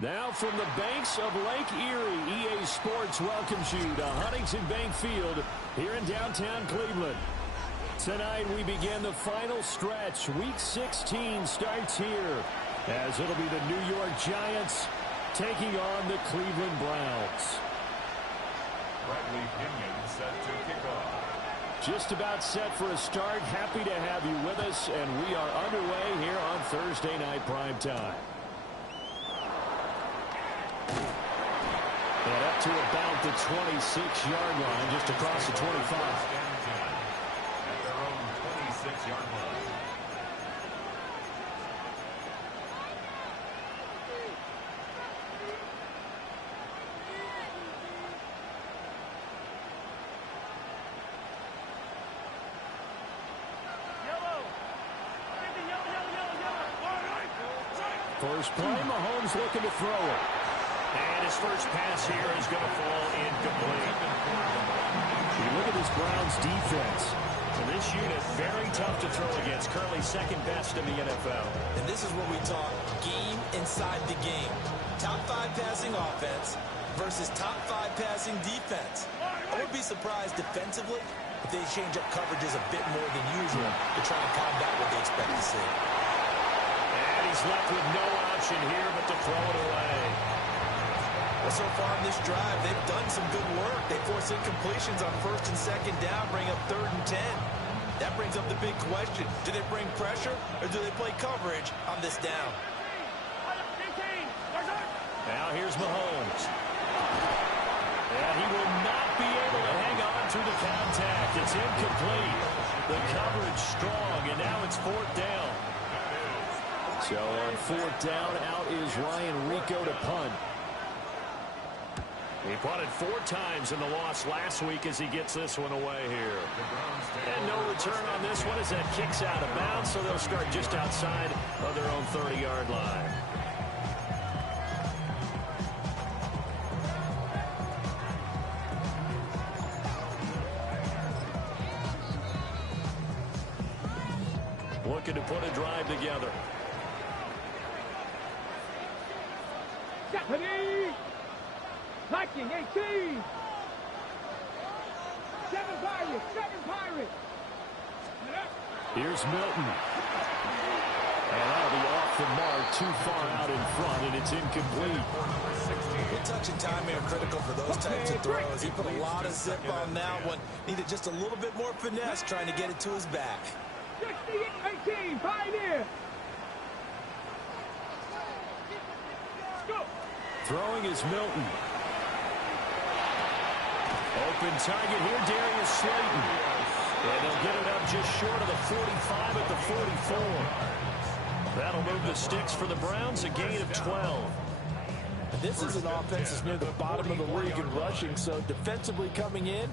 Now from the banks of Lake Erie, EA Sports welcomes you to Huntington Bank Field here in downtown Cleveland. Tonight we begin the final stretch. Week 16 starts here as it'll be the New York Giants taking on the Cleveland Browns. Bradley Pinion set to kick off. Just about set for a start. Happy to have you with us, and we are underway here on Thursday Night Primetime. And up to about the 26-yard line, just across the 25. At their own 26-yard line. First play, Mahomes looking to throw it. And his first pass here is going to fall incomplete. You look at this Browns defense. So this unit, very tough to throw against. Currently second best in the NFL. And this is what we talk game inside the game. Top 5 passing offense versus top 5 passing defense. I wouldn't be surprised defensively if they change up coverages a bit more than usual to try and combat what they expect to see. And he's left with no option here but to throw it away. Well, so far in this drive, they've done some good work. They force incompletions on first and second down, bring up 3rd and 10. That brings up the big question. Do they bring pressure or do they play coverage on this down? Now here's Mahomes. And he will not be able to hang on to the contact. It's incomplete. The coverage strong, and now it's 4th down. So on 4th down, out is Ryan Rico to punt. He punted 4 times in the loss last week as he gets this one away here. And no return on this one as that kicks out of bounds, so they'll start just outside of their own 30-yard line. Looking to put a drive together. Japanese! Viking 18! 7 Pirates! 7 Pirates! Here's Milton. And that'll be off the mark, too far out in front, and it's incomplete. Well, touch and timing are critical for those types of throws. He put a lot of zip on that one. Needed just a little bit more finesse trying to get it to his back. 68-18, Pioneer! Go! Throwing is Milton. Open target here, Darius Slayton. And they'll get it up just short of the 45 at the 44. That'll move the sticks for the Browns, a gain of 12. This is an offense that's near the bottom of the league in rushing, so defensively coming in,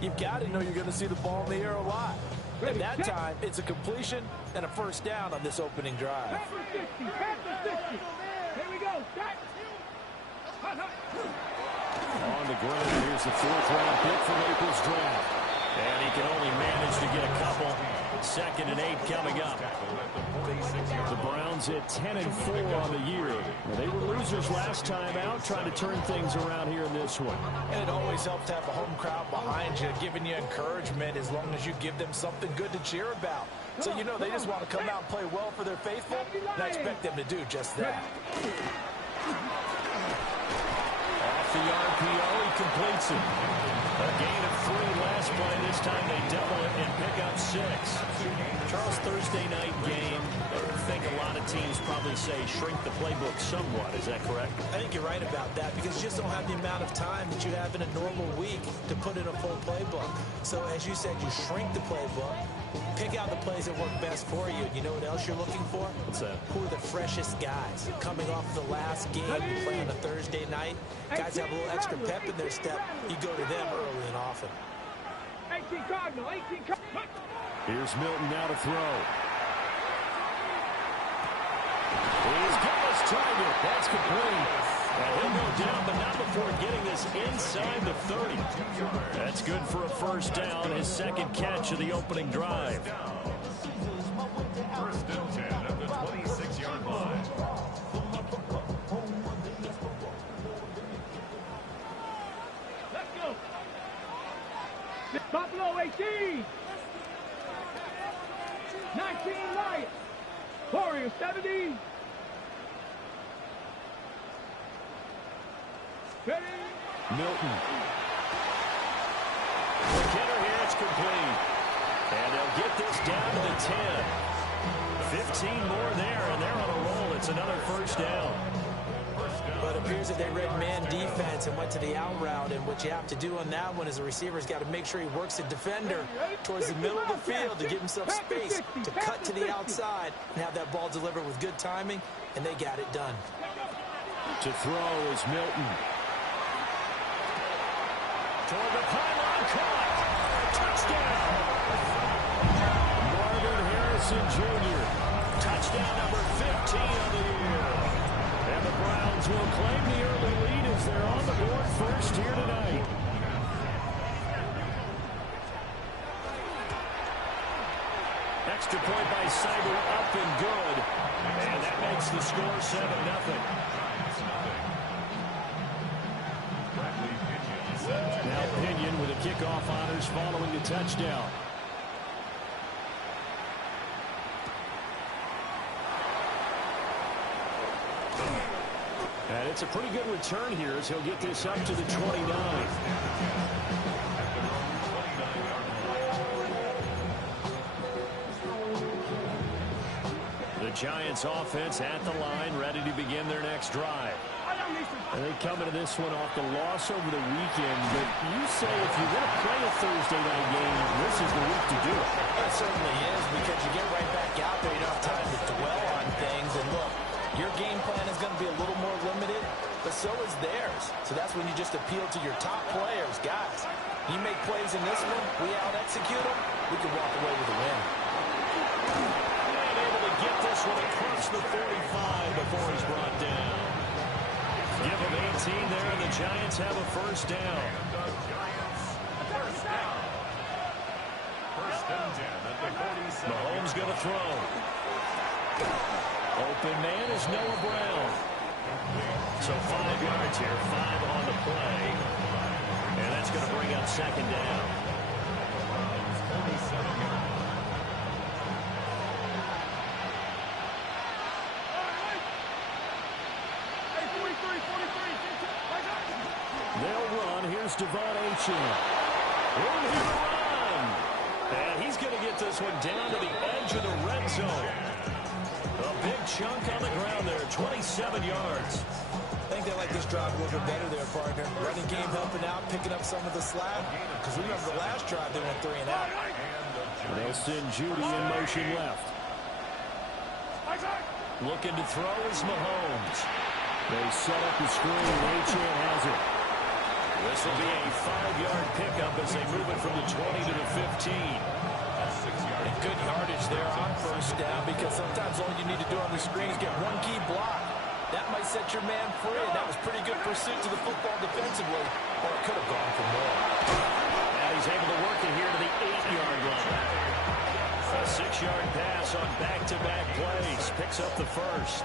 you've got to know you're going to see the ball in the air a lot. At that time, it's a completion and a first down on this opening drive. Panther 60! Panther 60! Here we go! Start! On the ground, here's the 4th-round pick from April's draft. And he can only manage to get a couple. 2nd and 8 coming up. The Browns at 10-4 on the year. They were losers last time out, trying to turn things around here in this one. And it always helps to have a home crowd behind you, giving you encouragement as long as you give them something good to cheer about. So you know they just want to come out and play well for their faithful, and I expect them to do just that. Off the RPO, he completes it. A gain of 3 last play. This time they double it and pick up 6. Charles, Thursday night game. I think a lot of teams probably say shrink the playbook somewhat. Is that correct? I think you're right about that because you just don't have the amount of time that you have in a normal week to put in a full playbook. So as you said, you shrink the playbook, pick out the plays that work best for you. You know what else you're looking for? What's that? Who are the freshest guys? Coming off the last game you play on a Thursday night, guys have a little extra pep in their step. You go to them early and often. 18 Cardinal! 18 Cardinal! Here's Milton now to throw. He's got his target. That's complete. And he'll go down, but not before getting this inside the 30. That's good for a first down, his 2nd catch of the opening drive. 1st and 10 at the 26-yard line. 19. 19 Lions. Warriors 70. Ready? Milton. The kicker here, it's complete. And they'll get this down to the 10. 15 more there, and they're on a roll. It's another first down. But it appears that they read man defense and went to the out route. And what you have to do on that one is the receiver's got to make sure he works the defender towards the middle of the field to give himself space to cut to the outside and have that ball delivered with good timing, and they got it done. To throw is Milton. Toward the pylon, caught. Touchdown. Marvin Harrison Jr. Touchdown number 15 of the year. And the Browns will claim the early lead as they're on the board first here tonight. Extra point by Cyber, up and good. And that makes the score 7-0. Now Pinion with the kickoff honors following the touchdown. And it's a pretty good return here as he'll get this up to the 29. The Giants offense at the line, ready to begin their next drive. And they come into this one off the loss over the weekend. But you say if you're going to play a Thursday night game, this is the week to do it. It certainly is, because you get right back out there. You don't have time to dwell on things. And look, your game plan is going to be a little more limited, but so is theirs. So that's when you just appeal to your top players. Guys, you make plays in this one, we out-execute them, we can walk away with a win. And able to get this one across the 45 before he's brought down. Give him 18 there, and the Giants have a first down. Mahomes going to throw. Open man is Noah Brown. So 5 yards here, 5 on the play. And that's going to bring up second down. They'll run. Here's Devon Achane. Room here to run. And he's going to get this one down to the edge of the red zone. A big chunk on the ground there, 27 yards. I think they like this drive a little bit better there, partner. Running game helping out, picking up some of the slack. Because remember the last drive, they went 3 and out. They'll send Judy in motion left. Looking to throw is Mahomes. They set up the screen, and Achane has it. This will be a 5-yard pickup as they move it from the 20 to the 15. And good yardage there on first down, because sometimes all you need to do on the screen is get one key block. That might set your man free, and that was pretty good pursuit to the football defensively, or it could have gone for more. And he's able to work it here to the 8-yard line. A 6-yard pass on back-to-back plays. Picks up the first.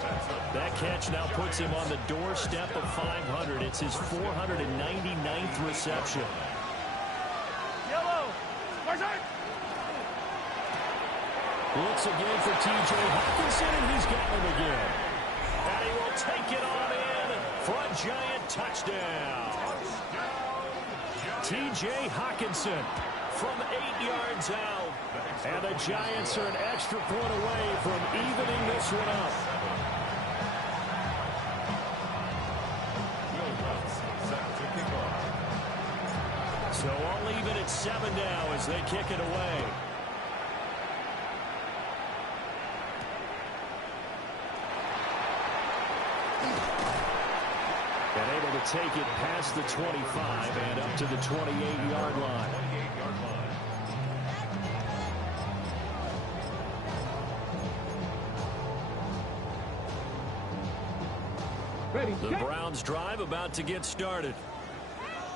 That catch now puts him on the doorstep of 500. It's his 499th reception. Yellow. Looks again for T.J. Hawkinson, and he's got him again. And he will take it on in for a Giant touchdown. T.J. Hawkinson from 8 yards out. And the Giants are an extra point away from evening this one up. So all even at 7 now as they kick it away. And able to take it past the 25 and up to the 28-yard line. The Browns drive about to get started.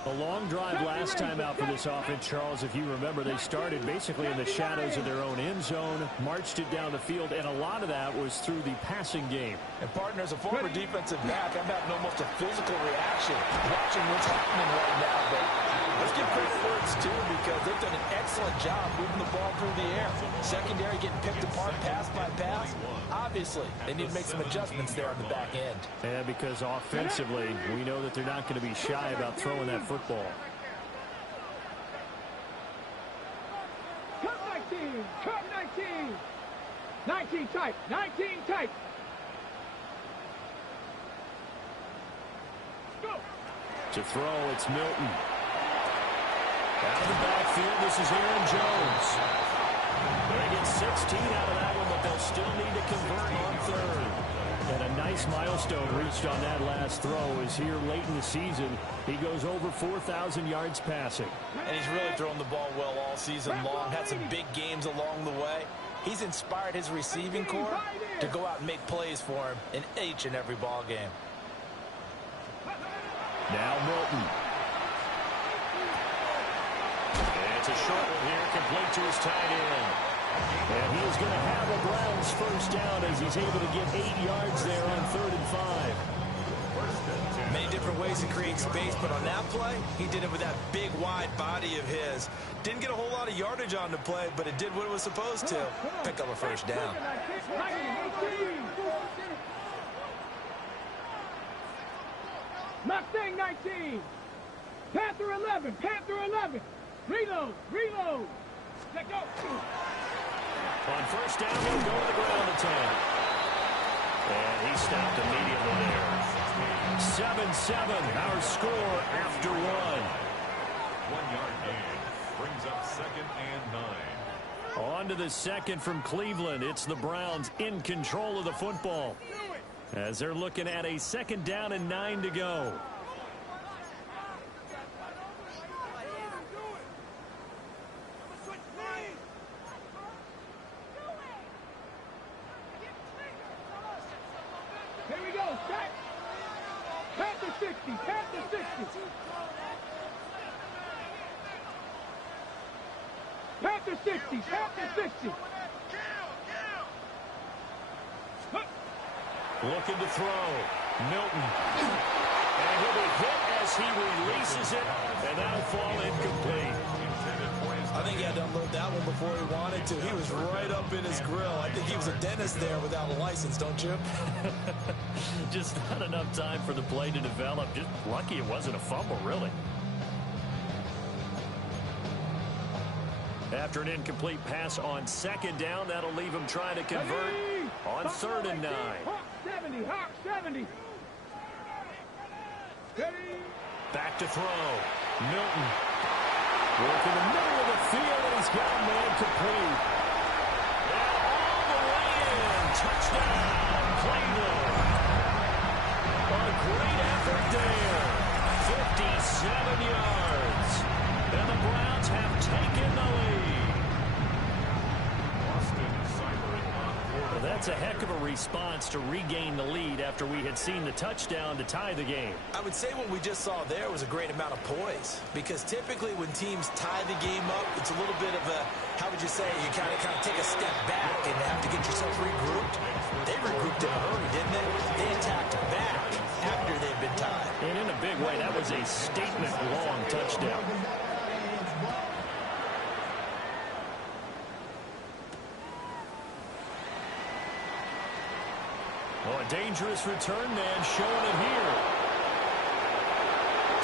A long drive last time out for this offense, Charles. If you remember, they started basically in the shadows of their own end zone, marched it down the field, and a lot of that was through the passing game. And, partner, as a former defensive back, I'm having almost a physical reaction watching what's happening right now. But Let's give credit where it's due because they've done an excellent job moving the ball through the air. Secondary getting picked apart pass by pass. Obviously, they need to make some adjustments there on the back end. Yeah, because offensively, we know that they're not going to be shy about throwing that football. Cut 19. Cut 19. 19 tight. 19 tight. Go. To throw, it's Milton. Out of the backfield, this is Aaron Jones. They get 16 out of that one, but they'll still need to convert on third. And a nice milestone reached on that last throw is here late in the season. He goes over 4,000 yards passing. And he's really thrown the ball well all season long. Had some big games along the way. He's inspired his receiving corps to go out and make plays for him in each and every ball game. Now Milton. It's a short one here, complete to his tight end. And he is going to have a Browns first down as he's able to get 8 yards there on 3rd and 5. Many different ways to create space, but on that play, he did it with that big, wide body of his. Didn't get a whole lot of yardage on the play, but it did what it was supposed to. Pick up a first down. Mustang 19. Panther 11. Panther 11. Reload. Reload. Let go. On first down, he'll go to the ground attack. And he stopped immediately there. 7-7, our score after 1. 1-yard gain brings up 2nd and 9. On to the second from Cleveland. It's the Browns in control of the football as they're looking at a 2nd down and 9 to go. Here we go. Set. Panther 60. Panther 60. Panther 60. Panther 60. Looking to throw. Milton. And he'll be hit as he releases it, and that'll fall incomplete. I think he had to unload that one before he wanted to. He was right up in his grill. I think he was a dentist there without a license, don't you? Just not enough time for the play to develop. Just lucky it wasn't a fumble, really. After an incomplete pass on 2nd down, that'll leave him trying to convert on 3rd and 9. Hawk 70. Hawk 70. Back to throw. Milton. Working the middle of the field, and he's got a man complete. And all the way in. Touchdown, Cleveland. A great effort there. 57 yards. And the Browns have taken the lead. Well, that's a heck of a response to regain the lead after we had seen the touchdown to tie the game. I would say what we just saw there was a great amount of poise, because typically when teams tie the game up, it's a little bit of a, how would you say, you kind of take a step back and have to get yourself regrouped. They regrouped in a hurry, didn't they? They attacked back after they'd been tied. And in a big way, that was a statement-long touchdown. Oh, a dangerous return man showing it here.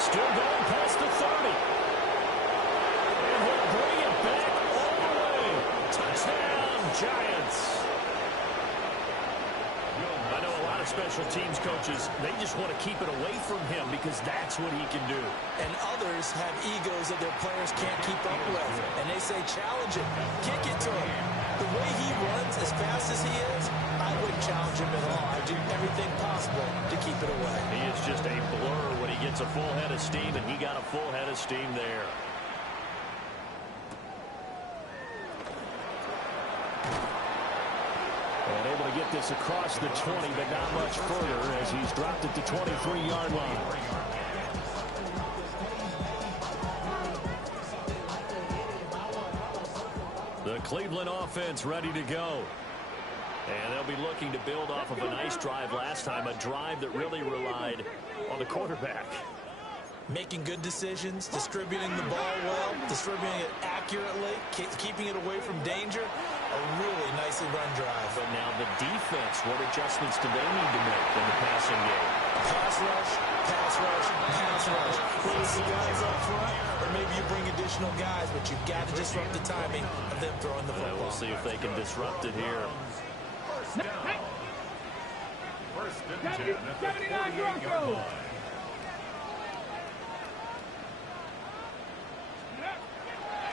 Still going past the 30. And he'll bring it back all the way. Touchdown, Giants. I know a lot of special teams coaches, they just want to keep it away from him because that's what he can do. And others have egos that their players can't keep up with. And they say, challenge him, kick it to him. The way he runs as fast as he is, I wouldn't challenge him at all. I'd do everything possible to keep it away. He is just a blur when he gets a full head of steam, and he got a full head of steam there. And able to get this across the 20, but not much further as he's dropped it to 23-yard line. The Cleveland offense ready to go. And they'll be looking to build off of a nice drive last time, a drive that really relied on the quarterback. Making good decisions, distributing the ball well, distributing it accurately, keeping it away from danger. A really nicely run drive. But now the defense, what adjustments do they need to make in the passing game? Pass rush, pass rush, pass rush. Place the guys up front, or maybe you bring additional guys, but you've got to disrupt the timing of them throwing the football. We'll see if they can disrupt it here. First down. First and 10 at the 48-yard line.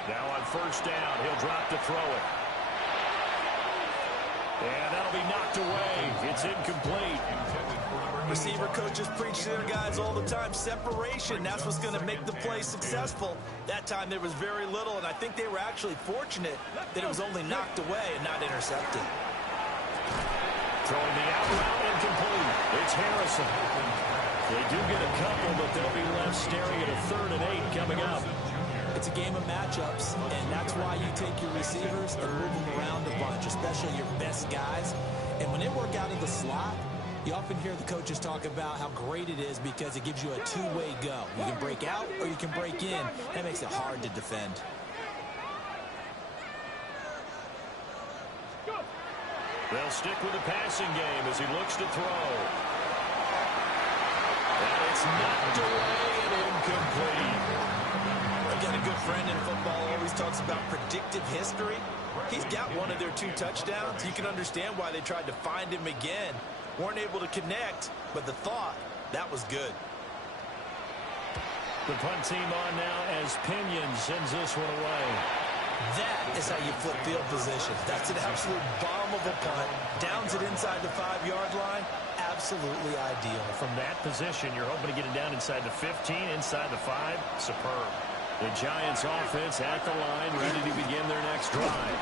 Now on first down, he'll drop to throw it. And that'll be knocked away. It's incomplete. Receiver coaches preach to their guys all the time. Separation, that's what's going to make the play successful. That time there was very little, and I think they were actually fortunate that it was only knocked away and not intercepted. Throwing the out route, incomplete. It's Harrison. They do get a couple, but they'll be left staring at a 3rd and 8 coming up. It's a game of matchups, and that's why you take your receivers and move them around a bunch, especially your best guys. And when they work out of the slot, you often hear the coaches talk about how great it is because it gives you a two-way go. You can break out or you can break in. That makes it hard to defend. They'll stick with the passing game as he looks to throw. And it's knocked away and incomplete. I've got a good friend in football who always talks about predictive history. He's got one of their 2 touchdowns. You can understand why they tried to find him again. Weren't able to connect, but the thought, that was good. The punt team on now as Pinion sends this one away. That is how you flip field position. That's an absolute bomb of a punt. Downs it inside the 5-yard line. Absolutely ideal. From that position, you're hoping to get it down inside the 15, inside the 5. Superb. The Giants offense at the line, ready to begin their next drive.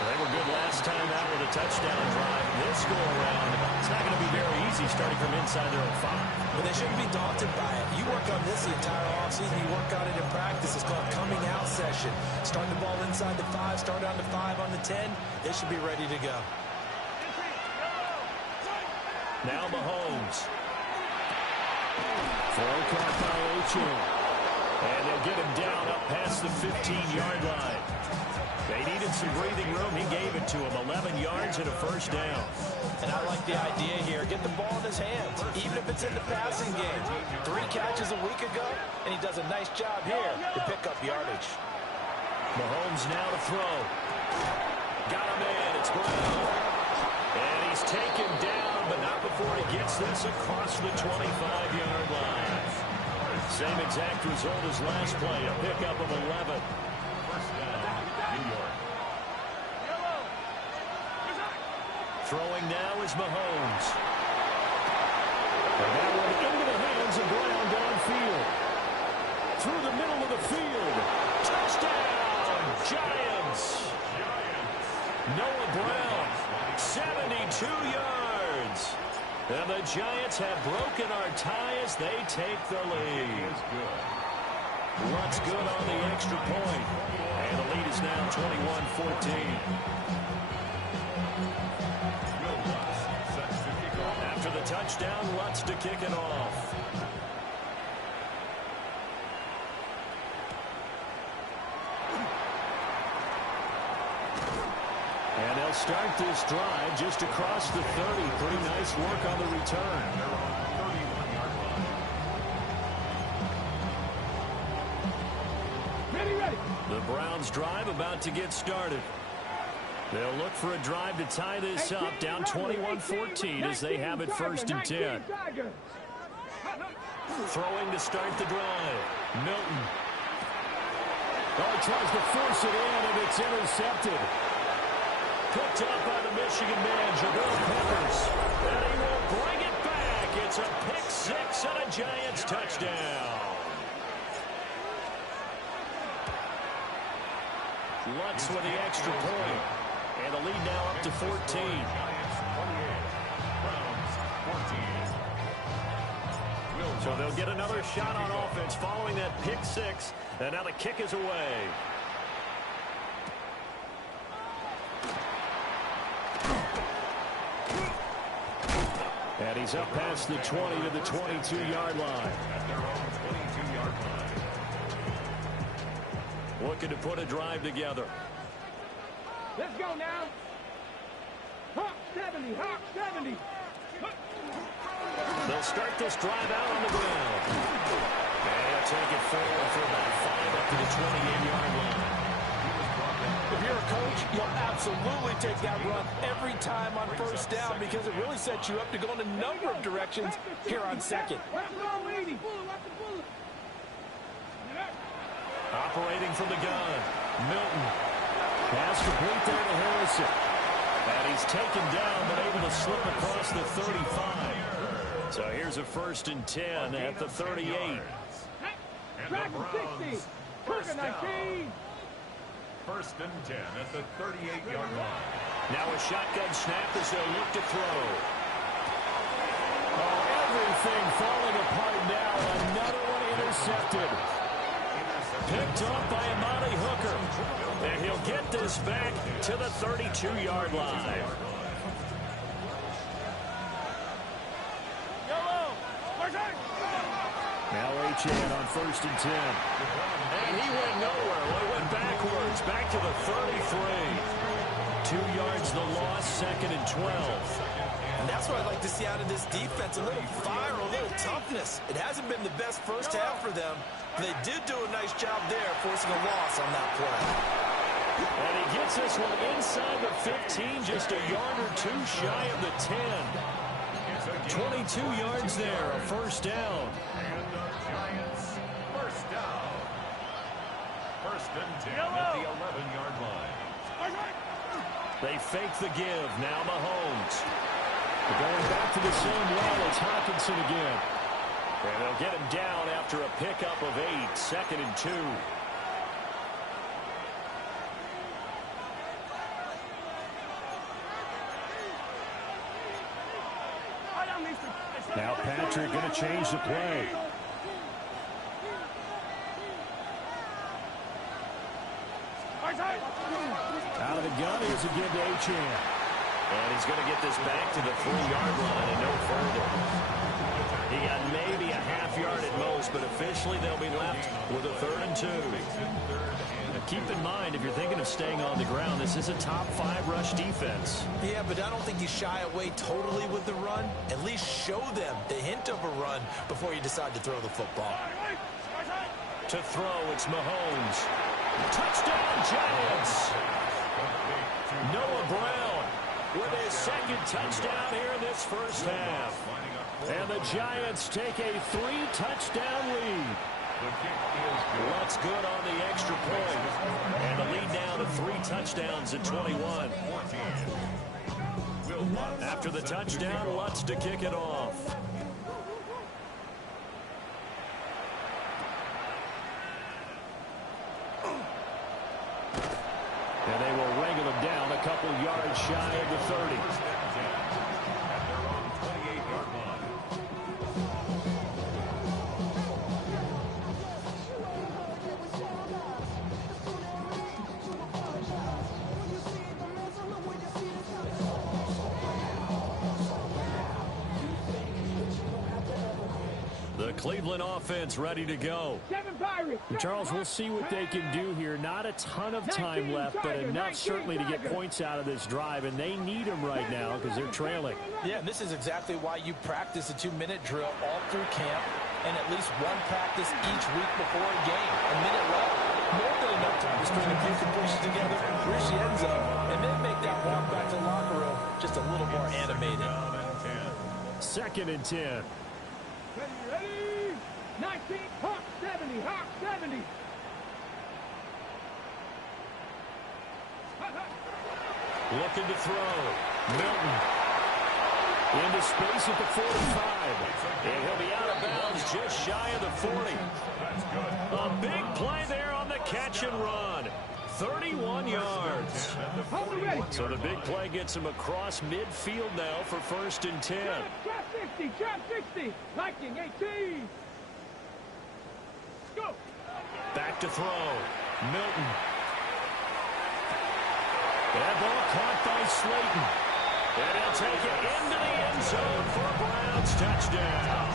Well, they were good last time out with a touchdown drive. This go-around, it's not going to be very easy starting from inside their own 5. But they shouldn't be daunted by it. You work on this the entire offseason. You work on it in practice. It's called coming out session. Start the ball inside the 5, start on the 5 on the 10. They should be ready to go. Now Mahomes. Throw caught by Ochoa. And they'll get him down up past the 15-yard line. They needed some breathing room. He gave it to him. 11 yards and a first down. And I like the idea here. Get the ball in his hands, even if it's in the passing game. 3 catches a week ago, and he does a nice job here to pick up yardage. Mahomes now to throw. Got him in. It's Brown. And he's taken down, but not before he gets this across the 25-yard line. Same exact result as last play, a pickup of 11. First down, New York. Throwing now is Mahomes. And that one into the hands of Brown downfield. Through the middle of the field. Touchdown, Giants. Noah Brown, 72 yards. And the Giants have broken our tie as they take the lead. Lutt's good on the extra point. And the lead is now 21-14. After the touchdown, Lutt's to kick it off. And they'll start this drive just across the 30. Pretty nice work on the return. Ready. The Browns drive about to get started. They'll look for a drive to tie this up, down 21-14 as they have it first and 10. Throwing to start the drive. Milton. Oh, he tries to force it in, and it's intercepted. Picked up by the Michigan man, Jabril Peppers. And he will bring it back. It's a pick 6 and a Giants touchdown. Lutz with the extra point. And the lead now up to 14. So they'll get another shot on offense following that pick 6. And now the kick is away. And he's up past the 20 to the 22-yard line. looking to put a drive together. Let's go now. Hawk 70, Hawk 70. They'll start this drive out on the ground. And he'll take it forward for about 5 up to the 28-yard line. If you're a coach, you'll absolutely take that run every time on first down because it really sets you up to go in a number of directions here on second. Operating from the gun, Milton. Pass complete there to Harrison. And he's taken down but able to slip across the 35. So here's a 1st and 10 at the 38. And the 60. First down. 1st and 10 at the 38-yard line. Now a shotgun snap as they'll look to throw. Oh, everything falling apart now. Another one intercepted. Picked up by Amani Hooker. And he'll get this back to the 32-yard line. Now Achane on 1st and 10. And he went nowhere. Well, he went backwards. Back to the 33. 2 yards the loss, 2nd and 12. And that's what I'd like to see out of this defense. A little fire, a little toughness. It hasn't been the best first half for them. But they did do a nice job there, forcing a loss on that play. And he gets this one inside the 15, just a yard or 2 shy of the 10. 22 yards there, a 1st down. And the Giants, 1st down. 1st and 10 at the 11-yard line. They fake the give. Now Mahomes. Going back to the same well, it's Hawkinson again. And they'll get him down after a pickup of 8, 2nd and 2. Now Patrick going to change the play. Out of the gun, here's a give to Achane. And he's going to get this back to the 3-yard line and no further. He got maybe a half yard at most, but officially they'll be left with a 3rd and 2. Now keep in mind, if you're thinking of staying on the ground, this is a top 5 rush defense. Yeah, but I don't think you shy away totally with the run. At least show them the hint of a run before you decide to throw the football. To throw, it's Mahomes. Touchdown, Giants! Noah Brown with his 2nd touchdown here in this first half. And the Giants take a 3-touchdown lead. What's good on the extra point. And the lead now to 3 touchdowns at 21. After the touchdown, Lutz to kick it off. And they will wrangle him down a couple yards shy of the 30. The Cleveland offense ready to go. Charles, we'll see what they can do here. Not a ton of time left, but enough certainly to get points out of this drive, and they need them right now because they're trailing. Yeah, and this is exactly why you practice a 2-minute drill all through camp and at least one practice each week before a game. A minute left, more than enough time to string a few completions together, reach the end zone, and then make that walk back to the locker room just a little more animated. 2nd and 10. Ready? 19, Hawk 70, Hawk 70. Looking to throw. Milton. Into space at the 45. And he'll be out of bounds just shy of the 40. A big play there on the catch and run. 31 yards. So the big play gets him across midfield now for 1st and 10. Trap 60, trap 60. Viking 18. Go. Back to throw. Milton. That ball caught by Slayton. And he'll take it into the end zone for a Browns touchdown.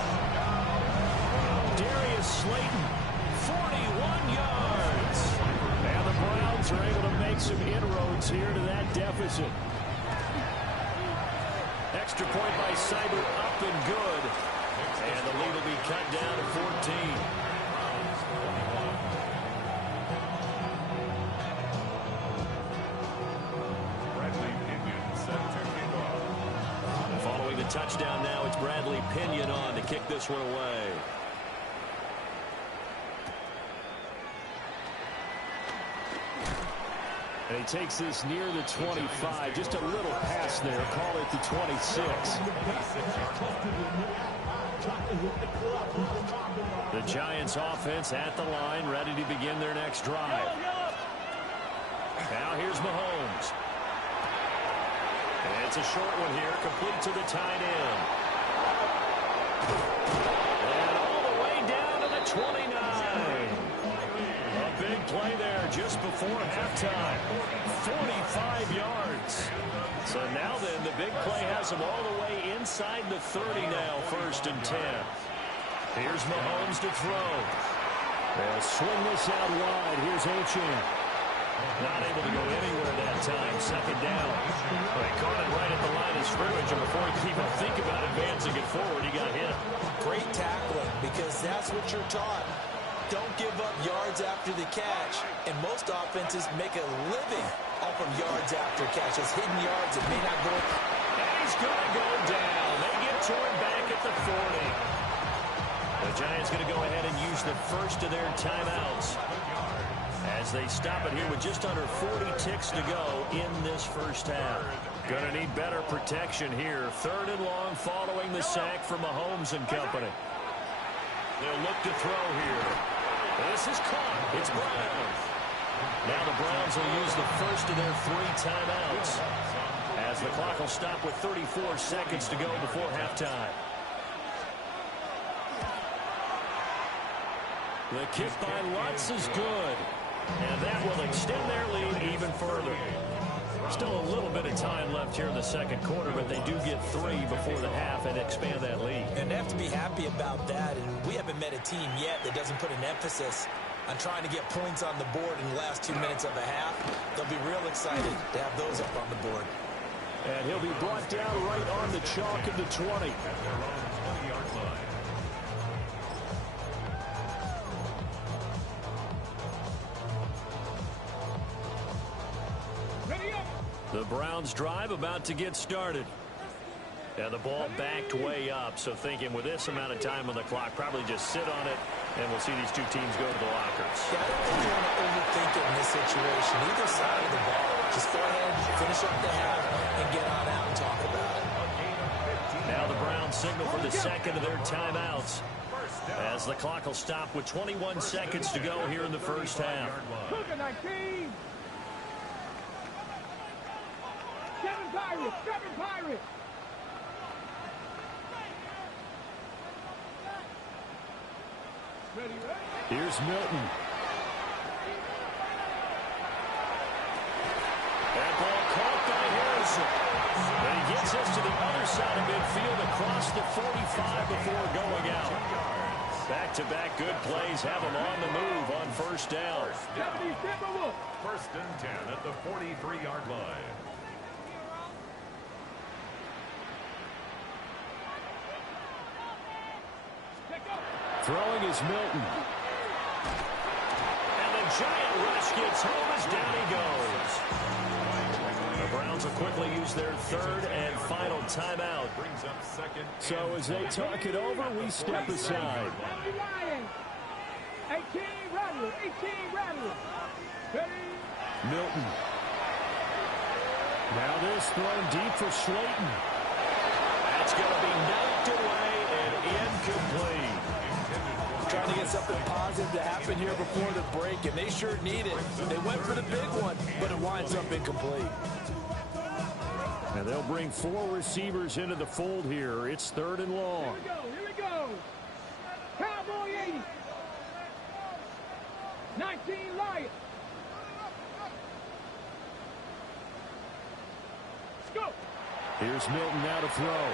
Darius Slayton, 41 yards. And Browns are able to make some inroads here to that deficit. Extra point by Cyber, up and good. And the lead will be cut down to 14. Following the touchdown now, it's Bradley Pinion on to kick this one away. And he takes this near the 25. Just a little pass there. Call it the 26. The Giants offense at the line, ready to begin their next drive. Now here's Mahomes. And it's a short one here, complete to the tight end. And all the way down to the 29. A big play there just before halftime. 45 yards. So now then, the big play has them all the way inside the 30 now, 1st and 10. Here's Mahomes to throw. They'll swing this out wide. Here's Achane. Not able to go anywhere that time. 2nd down. They caught it right at the line of scrimmage, and before he could even think about advancing it forward, he got hit. Great tackling, because that's what you're taught. Don't give up yards after the catch. And most offenses make a living off of yards after catch. Those hidden yards that may not go. And he's going to go down. They get to him back at the 40. The Giants going to go ahead and use the first of their timeouts as they stop it here with just under 40 ticks to go in this first half. Going to need better protection here. 3rd and long following the sack from Mahomes and company. They'll look to throw here. This is caught. It's Browns. Now the Browns will use the first of their 3 timeouts as the clock will stop with 34 seconds to go before halftime. The kick by Lutz is good. And that will extend their lead even further. Still a little bit of time left here in the 2nd quarter, but they do get 3 before the half and expand that lead. And they have to be happy about that. And we haven't met a team yet that doesn't put an emphasis on trying to get points on the board in the last 2 minutes of a half. They'll be real excited to have those up on the board. And he'll be brought down right on the chalk of the 20. The Browns drive about to get started. And the ball backed way up, so thinking with this amount of time on the clock, probably just sit on it, and we'll see these two teams go to the lockers. Yeah, I don't think you want to overthink it in this situation. Either side of the ball, just go ahead, finish up the half, and get on out and talk about it. Now the Browns signal for the 2nd of their timeouts as the clock will stop with 21 seconds to go here in the first half. 7 Pirates! 7 Pirates! Ready, ready? Here's Milton. That ball caught by Harrison. And he gets us to the other side of midfield across the 45 before going out. Back-to-back good plays have him on the move on 1st down. 1st and 10 at the 43-yard line. Throwing is Milton. And the giant rush gets home as down he goes. The Browns will quickly use their 3rd and final timeout. So as they talk it over, we step aside. 18 Rattler! 18 Rattler! Milton. Now this thrown deep for Slayton. That's going to be knocked away and incomplete. Trying to get something positive to happen here before the break, and they sure need it. They went for the big one, but it winds up incomplete. And they'll bring 4 receivers into the fold here. It's 3rd and long. Here we go. Cowboy 80. 19 Lions. Let's go. Here's Milton now to throw.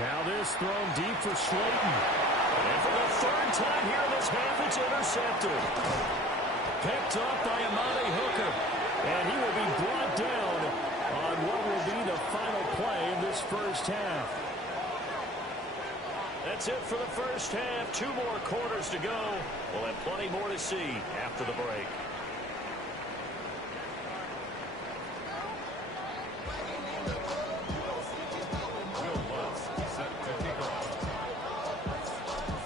Now this thrown deep for Slayton. And for the 3rd time here in this half, it's intercepted. Picked up by Amani Hooker. And he will be brought down on what will be the final play of this first half. That's it for the first half. 2 more quarters to go. We'll have plenty more to see after the break.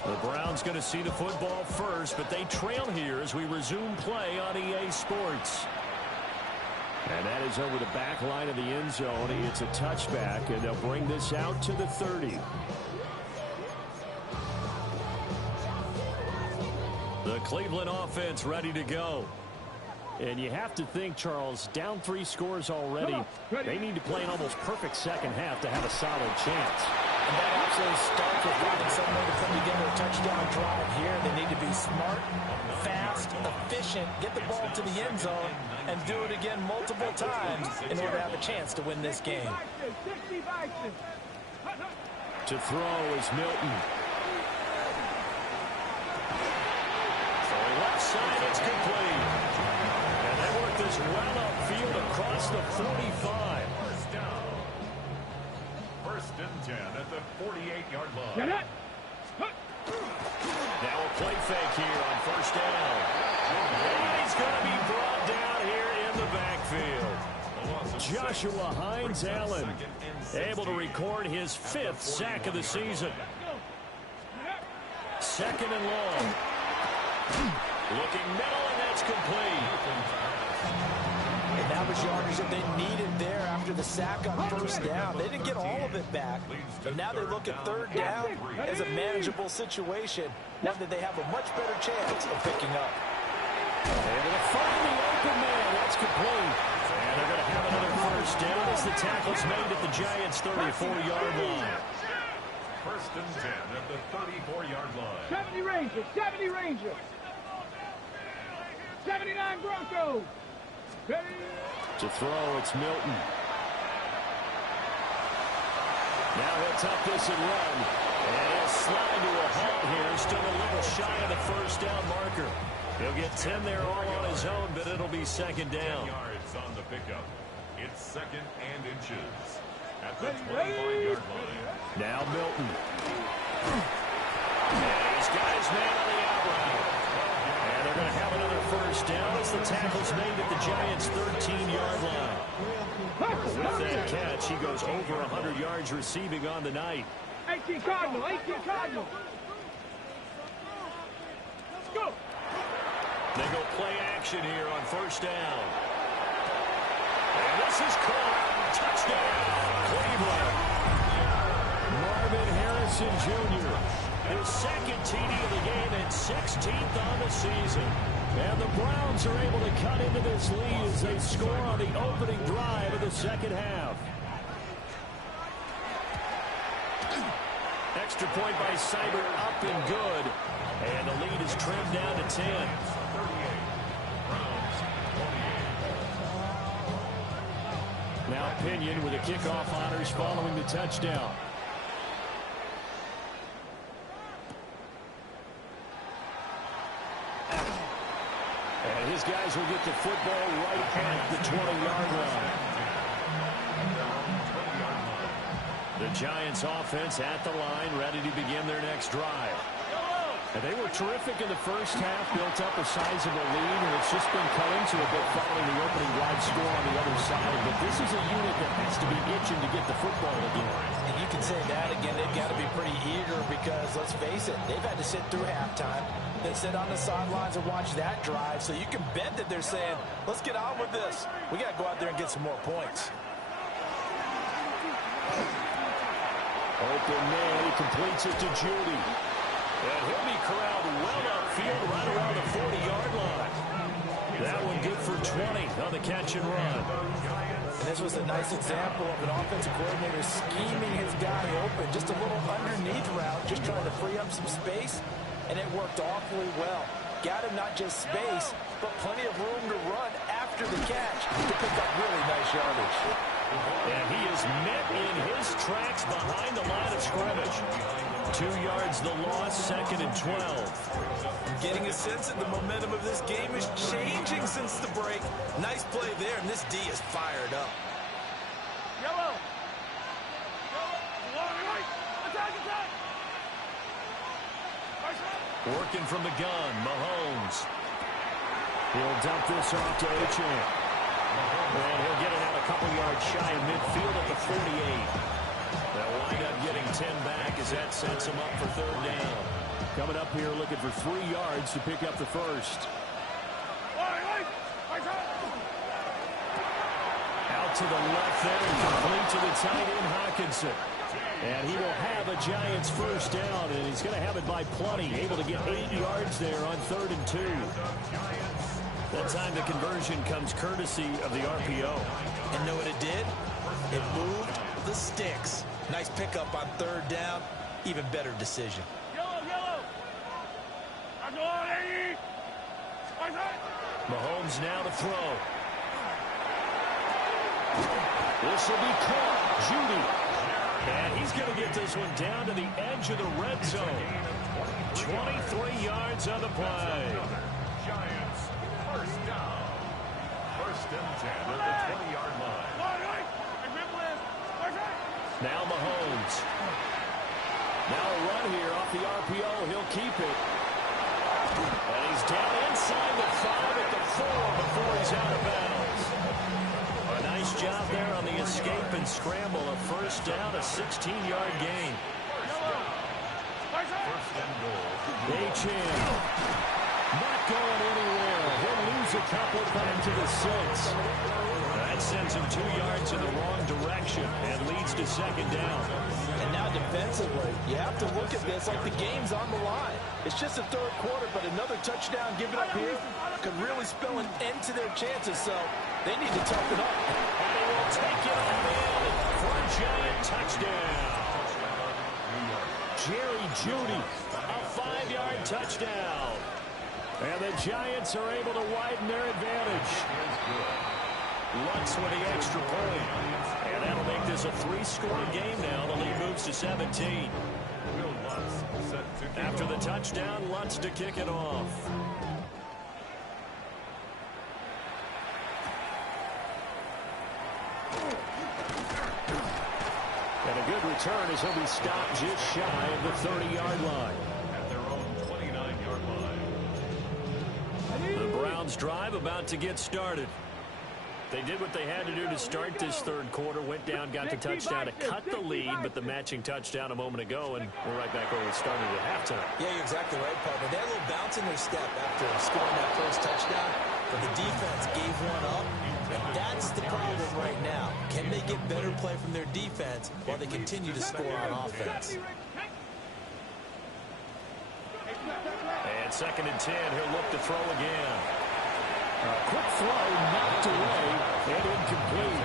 The Browns going to see the football first, but they trail here as we resume play on EA Sports. And that is over the back line of the end zone. It's a touchback, and they'll bring this out to the 30. The Cleveland offense ready to go. And you have to think, Charles, down 3 scores already. They need to play an almost perfect second half to have a solid chance. And that absolutely starts with finding some way to put together a touchdown drive here. They need to be smart, fast, efficient, get the ball to the end zone, and do it again multiple times in order to have a chance to win this game. To throw is Milton. Left side, it's complete. And they work this well upfield across the 45. First down. 1st and 10 at the 48-yard line. Now a play fake here on 1st down. And he's going to be brought down here in the backfield. Joshua Hines-Allen able to record his 5th sack of the season. 2nd and long. Looking middle, and that's complete. And that was yardage that they needed there after the sack on 1st down. They didn't get all of it back, but now they look at 3rd down as a manageable situation, one that they have a much better chance of picking up. Able to find the open man. That's complete. And they're going to have another 1st down as the tackle's made at the Giants' 34-yard line. 1st and 10 at the 34-yard line. 70 Rangers, 70 Rangers. 79 Broncos. To throw, it's Milton. Now he'll tuck this and run. And he'll slide to a halt here. Still a little shy of the 1st down marker. He'll get 10 there all on his own, but it'll be 2nd down. 10 yards on the pickup. It's 2nd and inches at the 25-yard line. Now Milton. And he's got his man on the out route. And they're going to have another 1st down as the tackle's made at the Giants' 13-yard line. With that catch, he goes over 100 yards receiving on the night. 18 Cardinal, 18 Cardinal. Let's go. They go play action here on 1st down. And this is caught. Touchdown, Cleveland. Marvin Harrison Jr. His 2nd TD of the game and 16th on the season. And the Browns are able to cut into this lead as they score on the opening drive of the 2nd half. Extra point by Seibert up and good. And the lead is trimmed down to 10. 38. Browns 28. Now Pinion with the kickoff honors following the touchdown. And his guys will get the football right at the 20-yard line. The Giants offense at the line, ready to begin their next drive. And they were terrific in the first half, built up a sizable lead, and it's just been cut into a bit following the opening drive score on the other side. But this is a unit that has to be itching to get the football again. And you can say that again, they've got to be pretty eager because, let's face it, they've had to sit through halftime. They sit on the sidelines and watch that drive, so you can bet that they're saying, let's get on with this. We got to go out there and get some more points. Open man, he completes it to Judy. And he'll be corralled well upfield right around the 40-yard line. That one good for 20 on the catch and run. And this was a nice example of an offensive coordinator scheming his guy open. Just a little underneath route, just trying to free up some space, and it worked awfully well. Got him not just space, but plenty of room to run after the catch to pick up really nice yardage. And he is met in his tracks behind the line of scrimmage. 2 yards the loss, 2nd and 12. Getting a sense that the momentum of this game is changing since the break. Nice play there, and this D is fired up. Yellow. Attack, attack. Working from the gun, Mahomes. He'll dump this off to Achane. And he'll get it out a couple yards shy of midfield at the 48. They'll wind up getting 10 back as that sets them up for 3rd down. Coming up here looking for 3 yards to pick up the first. Out to the left there and complete to the tight end, Hawkinson. And he will have a Giants first down, and he's going to have it by plenty. Able to get 8 yards there on 3rd and 2. That time the conversion comes courtesy of the RPO. And know what it did? It moved the sticks. Nice pickup on 3rd down. Even better decision. Mahomes now to throw. This will be caught. Judy. And he's going to get this one down to the edge of the red zone. 23 yards on the play. Giants, first down. 1st and 10 at the 20-yard line. Now Mahomes. Now a run here off the RPO. He'll keep it. And he's down inside the 5 at the 4 before he's out of bounds. A nice job there on the escape and scramble. A first down, a 16-yard gain. First and goal. Achane. Not going anywhere. He'll lose a couple back to the 6. That sends him 2 yards in the wrong direction and leads to 2nd down. And now defensively, you have to look at this like the game's on the line. It's just the 3rd quarter, but another touchdown given up here could really spell an end to their chances, so they need to toughen up. And he will take it all in for a Giant touchdown. Jerry Judy, a 5-yard touchdown. And the Giants are able to widen their advantage. Lutz with the extra point. And that'll make this a 3-score game now. The lead moves to 17. After the touchdown, Lutz to kick it off. And a good return as he'll be stopped just shy of the 30-yard line. At their own 29-yard line. The Browns drive about to get started. They did what they had to do to start this 3rd quarter. Went down, got the touchdown to cut the lead, but the matching touchdown a moment ago, and we're right back where we started at halftime. Yeah, you're exactly right, partner. They had a little bounce in their step after scoring that first touchdown, but the defense gave one up, and that's the problem right now. Can they get better play from their defense while they continue to score on offense? And 2nd and 10, he'll look to throw again. Quick throw, knocked away, and incomplete.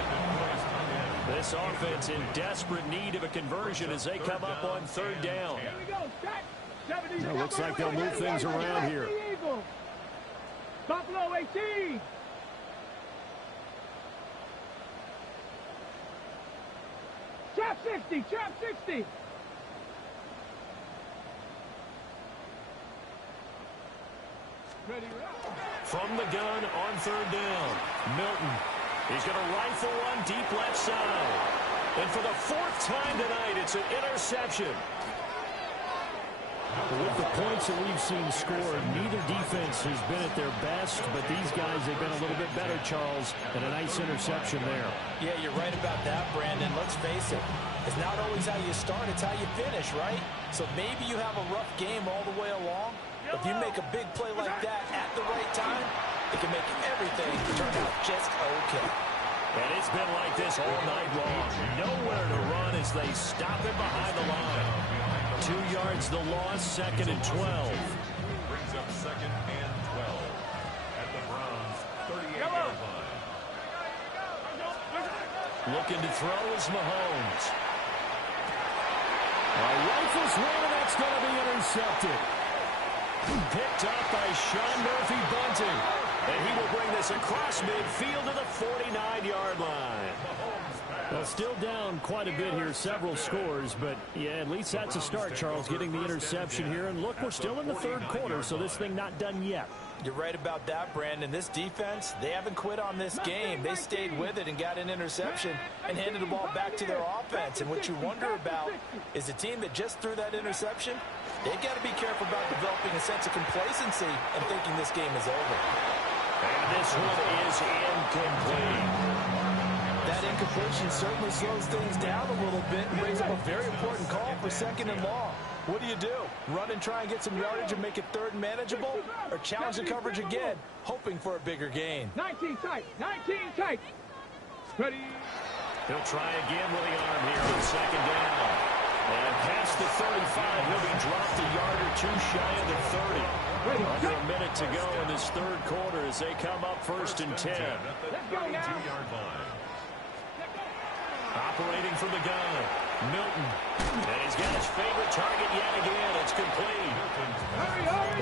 This offense in desperate need of a conversion as they come up on 3rd down. It looks like they'll move things around here. Buffalo 18. Trap 60, trap 60. Ready, From the gun on 3rd down, Milton. He's going to rifle one deep left side. And for the 4th time tonight, it's an interception. With the points that we've seen scored, neither defense has been at their best, but these guys have been a little bit better, Charles, and a nice interception there. Yeah, you're right about that, Brandon. Let's face it. It's not always how you start, it's how you finish, right? So maybe you have a rough game all the way along. If you make a big play like that at the right time, it can make everything turn out just okay. And it's been like this all night long. Nowhere to run as they stop it behind the line. 2 yards the loss, 2nd and 12. Brings up 2nd and 12 at the Browns' 38-yard line. Looking to throw is Mahomes. Rifles one, and that's going to be intercepted. Picked up by Sean Murphy-Bunting. And he will bring this across midfield to the 49-yard line. Well, still down quite a bit here, several scores, but yeah, at least that's a start, Charles, getting the interception here. And look, we're still in the third quarter, so this thing not done yet. You're right about that, Brandon. This defense, they haven't quit on this game. They stayed with it and got an interception and handed the ball back to their offense. And what you wonder about is a team that just threw that interception, they've got to be careful about developing a sense of complacency and thinking this game is over. And this one is incomplete. That incompletion certainly slows things down a little bit and brings up a very important call for 2nd and long. What do? Run and try and get some yardage and make it 3rd and manageable? Or challenge the coverage again, hoping for a bigger gain? 19 tight. 19 tight. Ready. He'll try again with the arm here on 2nd down. And past the 35, he'll be dropped a yard or two shy of the 30. Under a minute to go in this third quarter as they come up 1st and 10. Let's go now. Operating from the gun, Milton. And he's got his favorite target yet again. It's complete.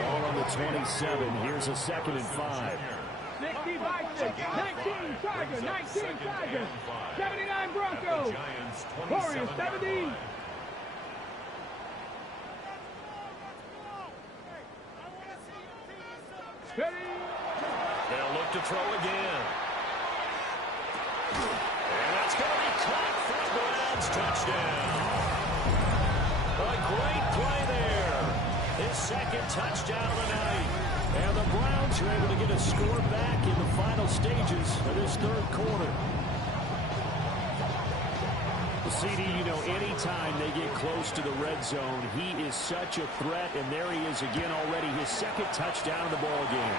Ball on the 27. Here's a 2nd and 5. 60 by 6. 19 Tiger. 19 Tiger. 79 Broncos. Warriors 70. Ready. They'll look to throw again. And that's going to be caught for the Browns. Touchdown. A great play there. His 2nd touchdown of the night. And the Browns are able to get a score back in the final stages of this third quarter. CD, you know, anytime they get close to the red zone, he is such a threat. And there he is again already, his 2nd touchdown of the ball game.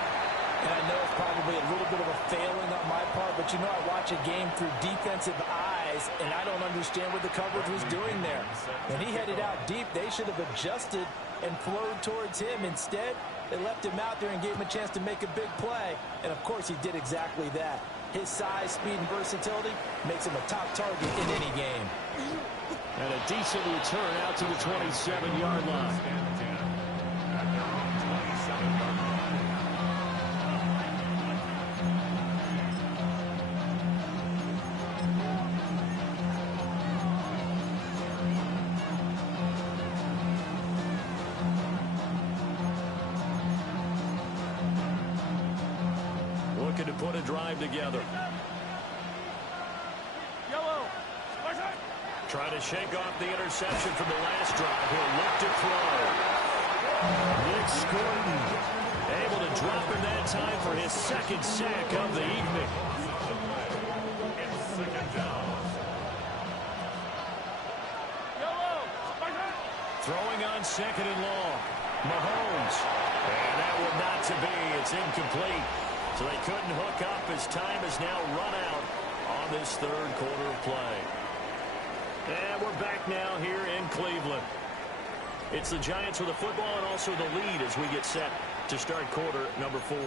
And I know it's probably a little bit of a failing on my part, but you know I watch a game through defensive eyes, and I don't understand what the coverage was doing there. When he headed out deep, they should have adjusted and flowed towards him. Instead, they left him out there and gave him a chance to make a big play. And, of course, he did exactly that. His size, speed, and versatility makes him a top target in any game. And a decent return out to the 27-yard line. Looking to put a drive together. Try to shake off the interception from the last drive. He'll look to throw. Nick Scorton able to drop him that time for his 2nd sack of the evening. It's 2nd down. Throwing on 2nd and long. Mahomes. And that will not to be. It's incomplete. So they couldn't hook up as time has now run out on this third quarter of play. And we're back now here in Cleveland. It's the Giants with the football and also the lead as we get set to start quarter number 4.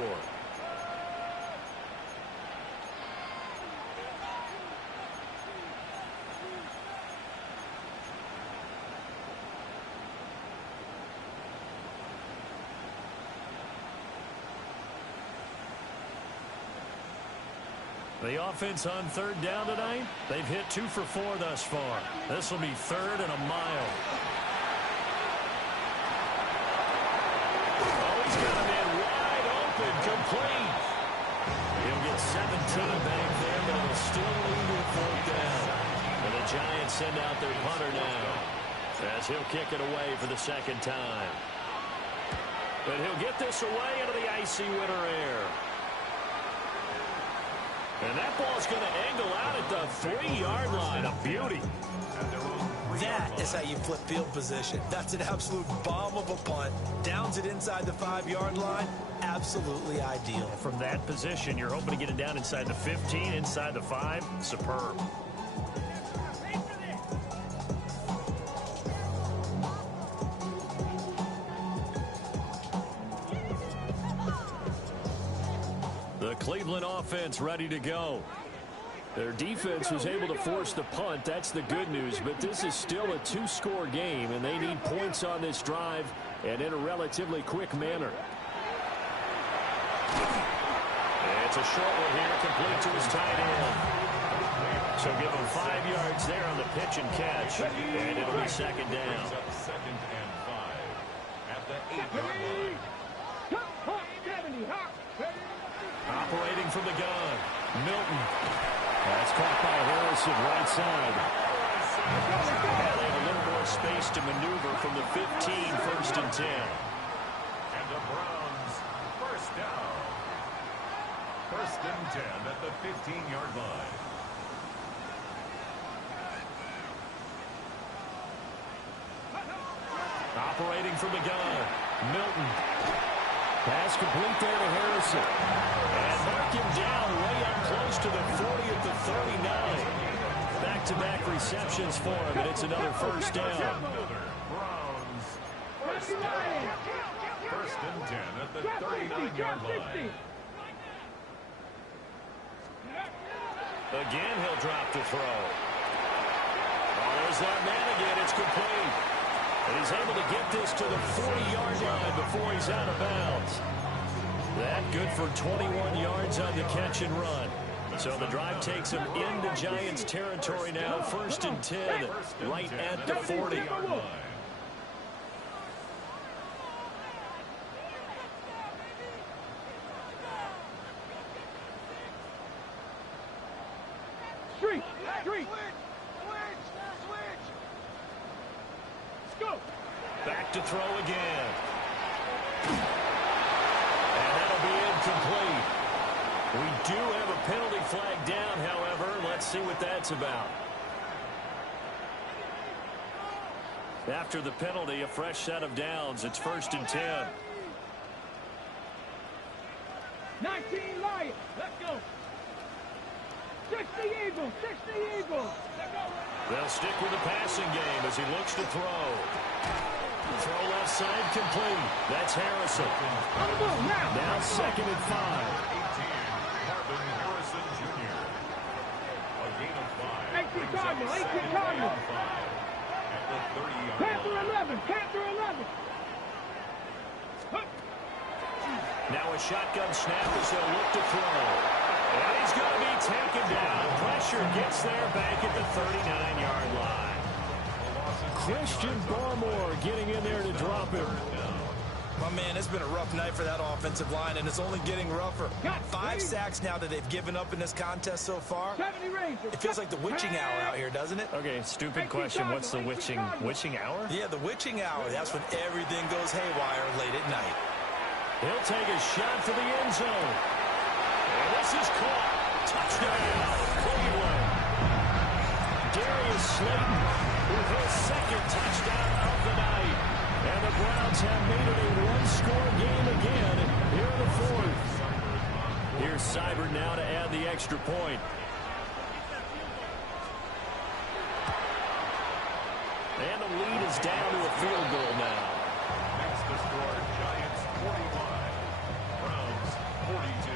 The offense on 3rd down tonight, they've hit 2 for 4 thus far. This will be 3rd and a mile. Oh, he's got a man wide open, complete. He'll get 17 back there, but it'll still lead to a 4th down. And the Giants send out their punter now as he'll kick it away for the 2nd time. But he'll get this away into the icy winter air. And that ball's going to angle out at the 3-yard line. A beauty. That is how you flip field position. That's an absolute bomb of a punt. Downs it inside the 5-yard line. Absolutely ideal. From that position, you're hoping to get it down inside the 15, inside the 5. Superb. The Cleveland offense ready to go. Their defense was able to force the punt. That's the good news. But this is still a 2-score game, and they need points on this drive and in a relatively quick manner. It's a short one here, complete to his tight end. So give him 5 yards there on the pitch and catch, and it'll be second down. Second and 5 at the 8-yard line. Operating from the gun, Milton. That's caught by Harrison right side. Now they have a little more space to maneuver from the 15, first and 10. And the Browns, first down. First and 10 at the 15-yard line. Operating from the gun, Milton. Pass complete there to Harrison. And mark him down way up close to the 40 at the 39. Back-to-back receptions for him, and it's another first down. Another Browns, first down. First and 10 at the 39-yard line. Again, he'll drop the throw. Oh, there's that man again. It's complete. And he's able to get this to the 40-yard line before he's out of bounds. That good for 21 yards on the catch and run. So the drive takes him into Giants territory now. First and 10, right at the 40-yard line. Back to throw again. And that'll be incomplete. We do have a penalty flag down, however. Let's see what that's about. After the penalty, a fresh set of downs. It's first and 10. 19 Lions. Let's go. 60 Eagles. 60 Eagles. Let's go. They'll stick with the passing game as he looks to throw. Throw left side complete. That's Harrison. Now second and 5. 18, Marvin Harrison Jr. A gain of 5. 18 Cardinals. 18 Cardinals. At the 30-yard Panther line. 11. Panther 11. Now a shotgun snap as they'll look to throw. And he's going to be taken down. Pressure gets there back at the 39-yard line. Christian Barmore getting in there to drop him. My man, it's been a rough night for that offensive line, and it's only getting rougher. 5 sacks now that they've given up in this contest so far. It feels like the witching hour out here, doesn't it? Okay, stupid question. What's the witching hour? Yeah, the witching hour. That's when everything goes haywire late at night. He'll take a shot for the end zone. And this is caught. Touchdown, Cleveland. Darius Slayton with his second touchdown of the night. And the Browns have made it a one-score game again here in the fourth. Here's Seibert now to add the extra point. And the lead is down to a field goal now. Next to score, Giants 45, Browns 42.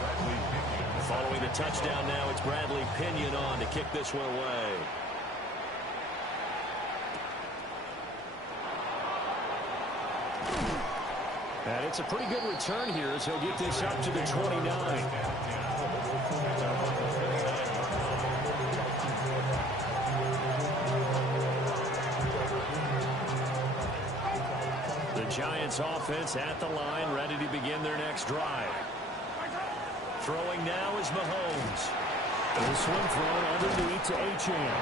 Bradley Pinion. Following the touchdown now, it's Bradley Pinion on to kick this one away. And it's a pretty good return here as he'll get this up to the 29. The Giants offense at the line, ready to begin their next drive. Throwing now is Mahomes. This one thrown underneath to Achane.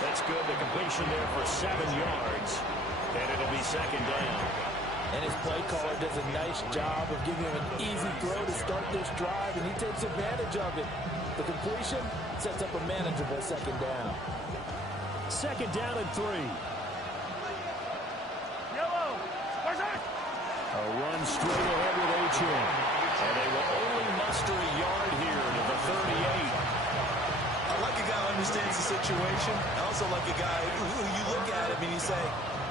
That's good. The completion there for 7 yards. And it'll be second down. And his play caller does a nice job of giving him an easy throw to start this drive, and he takes advantage of it. The completion sets up a manageable second down. Second down and 3. A run straight ahead with Achane. And they will only muster a yard here to the 38. I like a guy who understands the situation. I also like a guy who you look at him and you say,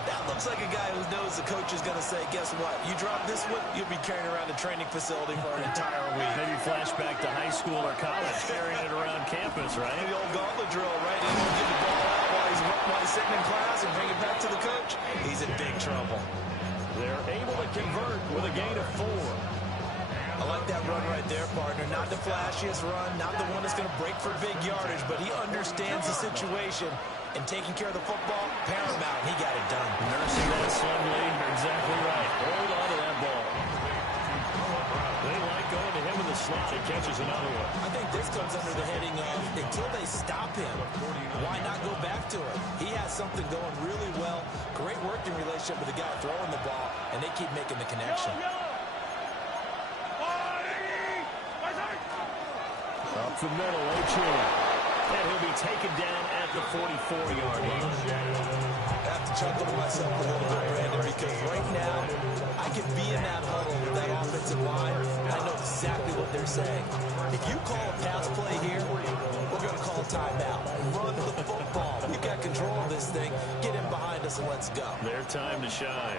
that looks like a guy who knows the coach is going to say, guess what? You drop this one, you'll be carrying around the training facility for an entire week. Maybe flashback to high school or college, carrying it around campus, right? The old gauntlet drill, right? He's going to get the ball out while he's sitting in class and bring it back to the coach. He's in big trouble. They're able to convert with a gain of 4. A I like that run right there, partner. Not the flashiest run, not the one that's going to break for big yardage, but he understands the situation, and taking care of the football, paramount. He got it done. Nursing that slim lead. You're exactly right. Hold on to that ball. They like going to him in the slot. He catches another one. I think this comes under the heading of until they stop him, why not go back to it? He has something going really well. Great working relationship with the guy throwing the ball, and they keep making the connection. Up the middle, O'Chan. And he'll be taken down at the 44-yard line. I have to chuckle to myself a little bit, Brandon, because right now I can be in that huddle with that offensive line. I know exactly what they're saying. If you call a pass play here, we're going to call a timeout. Run the football. We've got control of this thing. Get him behind us and let's go. Their time to shine.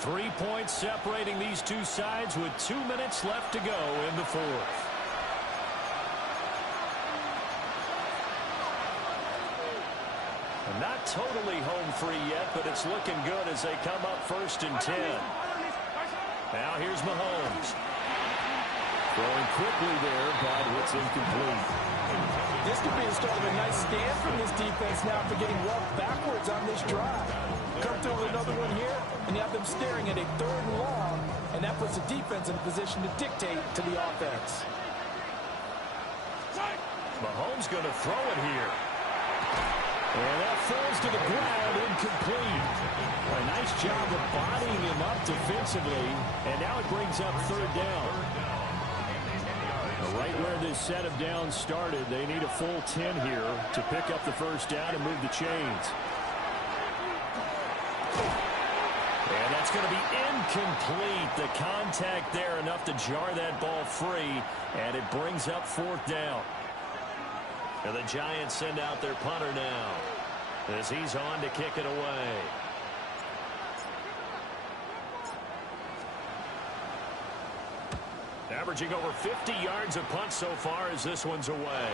3 points separating these two sides with 2 minutes left to go in the fourth. And not totally home free yet, but it's looking good as they come up 1st and 10. Now here's Mahomes. Throwing quickly there, but it's incomplete. This could be the start of a nice stand from this defense now for getting roughed backwards on this drive. Come through with another one here, and you have them staring at a 3rd and long, and that puts the defense in a position to dictate to the offense. Mahomes going to throw it here. And that falls to the ground, incomplete. A nice job of bodying him up defensively, and now it brings up 3rd down. Right where this set of downs started, they need a full 10 here to pick up the 1st down and move the chains. And that's going to be incomplete. The contact there enough to jar that ball free, and it brings up 4th down. And the Giants send out their punter now as he's on to kick it away. Averaging over 50 yards a punt so far as this one's away.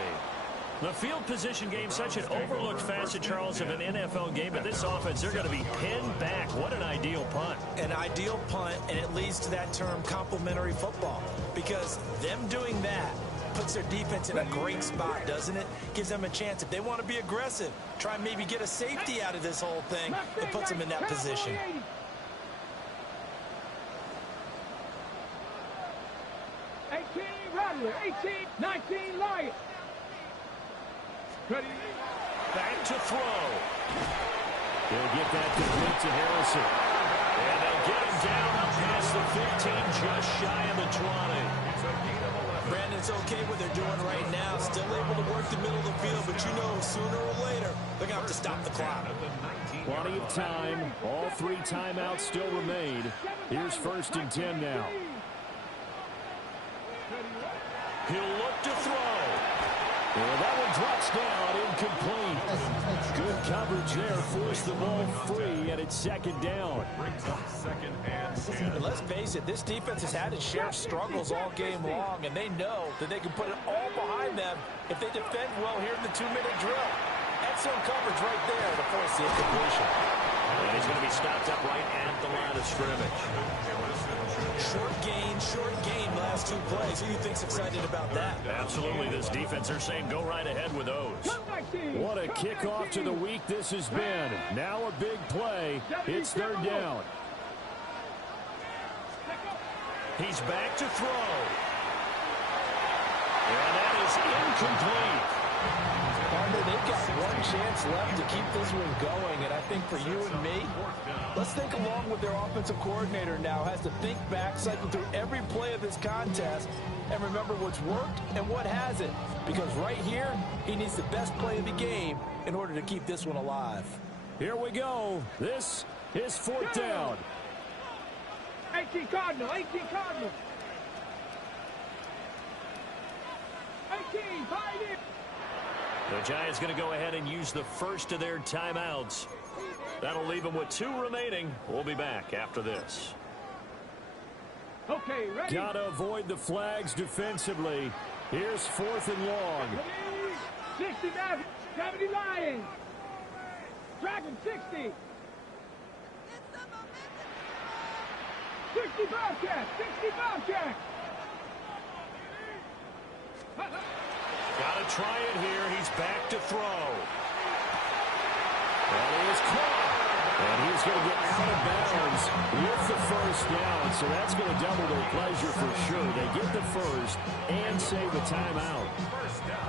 The field position game, such an overlooked facet, Charles, of an NFL game, but this offense, they're going to be pinned back. What an ideal punt. An ideal punt, and it leads to that term complementary football, because them doing that puts their defense in a great spot, doesn't it? Gives them a chance. If they want to be aggressive, try and maybe get a safety out of this whole thing, it puts them in that position. 18 Rattler, 18, 19 Lion. Back to throw. They'll get that complete to Harrison. And they'll get him down up past the 15, just shy of the 20. Brandon, it's okay what they're doing right now. Still able to work the middle of the field, but you know sooner or later they're going to have to stop the clock. Plenty of time. All 3 timeouts still remain. Here's 1st and 10 now. He'll look to throw. And that one drops down, incomplete. Good coverage there, forced the ball free, and it's 2nd down. And let's face it, this defense has had its share of struggles all game long, and they know that they can put it all behind them if they defend well here in the 2-minute drill. Excellent coverage right there to force the incompletion. And he's going to be stopped up right at the line of scrimmage. Short gain last 2 plays. Who do you think's excited about that? Absolutely. This defense, they're saying go right ahead with those. What a kickoff to the week this has been. Now a big play. It's 3rd down. He's back to throw. And that is incomplete. Partner, they've got one chance left to keep this one going, and I think for you and me, let's think along with their offensive coordinator now. Has to think back, cycle through every play of this contest, and remember what's worked and what hasn't. Because right here, he needs the best play of the game in order to keep this one alive. Here we go. This is 4th down. 18 Cardinal, 18 Cardinal. 18, fight it. The Giants going to go ahead and use the first of their timeouts. That'll leave them with 2 remaining. We'll be back after this. Okay, ready? Gotta avoid the flags defensively. Here's 4th and long. 60, 70 Lions. Dragon 60. 60 Bobcat, 60 Bobcat. Got to try it here. He's back to throw. That is caught. And he's going to get out of bounds with the first down. So that's going to double their pleasure for sure. They get the first and save a timeout.